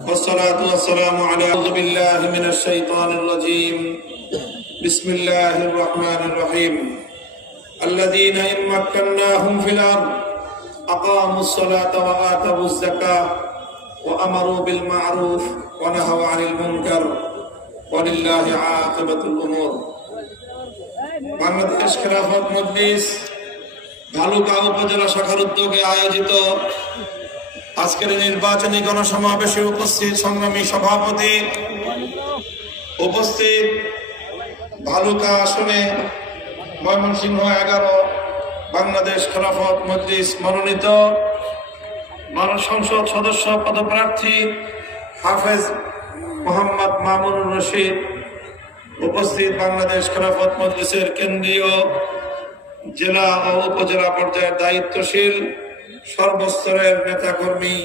والصلاة والسلام على أعوذ بالله من الشيطان الرجيم بسم الله الرحمن الرحيم الذين إن مكناهم في الأرض أقاموا الصلاة وآتوا الزكاة وأمروا بالمعروف ونهوا عن المنكر ولله عاقبة الأمور বাংলাদেশ খেলাফত মজলিস ভালুকা উপজেলা শাখার উদ্যোগে আয়োজিত আজকের নির্বাচনী গণসমাবেশে উপস্থিত সংগ্রামী সভাপতি, উপস্থিত ভালুকা আসনে ময়মনসিংহ 11 বাংলাদেশ খেলাফত মজলিস মনোনীত সংসদ সদস্য পদপ্রার্থী হাফেজ মোহাম্মদ মামুনুর রশিদ, উপস্থিত বাংলাদেশ খেলাফত মজলিসের কেন্দ্রীয়, জেলা ও উপজেলা পর্যায়ের দায়িত্বশীল সর্বস্তরের নেতাকর্মী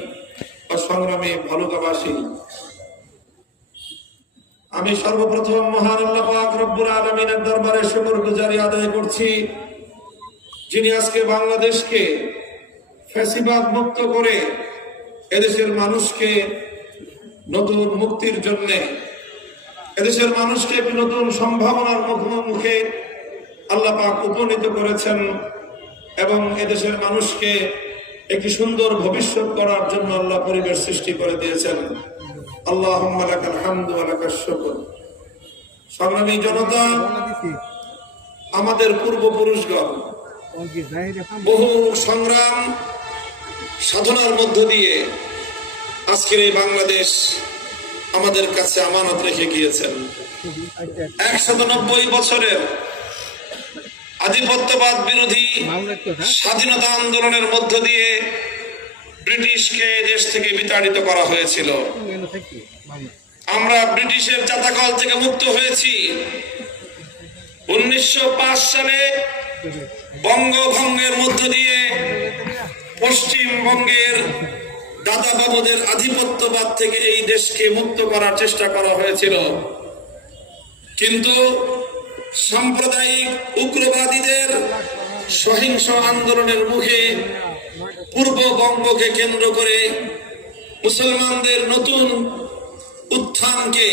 ও সংগ্রামী ভালুকাবাসী, আমি সর্বপ্রথম মহান আল্লাহ পাক রব্বুল আলামিনের দরবারে শুকরগুজারি আদায় করছি, যিনি আজকে বাংলাদেশকে ফ্যাসিবাদ মুক্ত করে এদেশের মানুষকে নতুন মুক্তির জন্য, এদেশের মানুষকে একটি নতুন সম্ভাবনার মুখে আল্লাহ পাক উপনীত করেছেন এবং এদেশের মানুষকে একটি সুন্দর ভবিষ্যৎ করার জন্য আল্লাহ পরিবেশ সৃষ্টি করে দিয়েছেন। আল্লাহুম্মা লাকাল হামদু ওয়া লাকাশ শুকর। সংগ্রামী জনতা, আমাদের পূর্বপুরুষগণ বহু সংগ্রাম সাধনার মধ্য দিয়ে আজকের এই বাংলাদেশ আমাদের কাছে আমানত রেখে গিয়েছেন। 190 বছরের আধিপত্যবাদ বিরোধী স্বাধীনতা আন্দোলনের মধ্য দিয়ে ব্রিটিশকে দেশ থেকে বিতাড়িত করা হয়েছিল। আমরা ব্রিটিশের চাতাকল থেকে মুক্ত হয়েছি। 1905 সালে বঙ্গভঙ্গের মধ্য দিয়ে পশ্চিমবঙ্গের দাদাবাবুদের আধিপত্যবাদ থেকে এই দেশকে মুক্ত করার চেষ্টা করা হয়েছিল, কিন্তু সাম্প্রদায়িক উগ্রবাদীদের সহিংস আন্দোলনের মুখে পূর্ববঙ্গকে কেন্দ্র করে মুসলমানদের নতুন উত্থানকে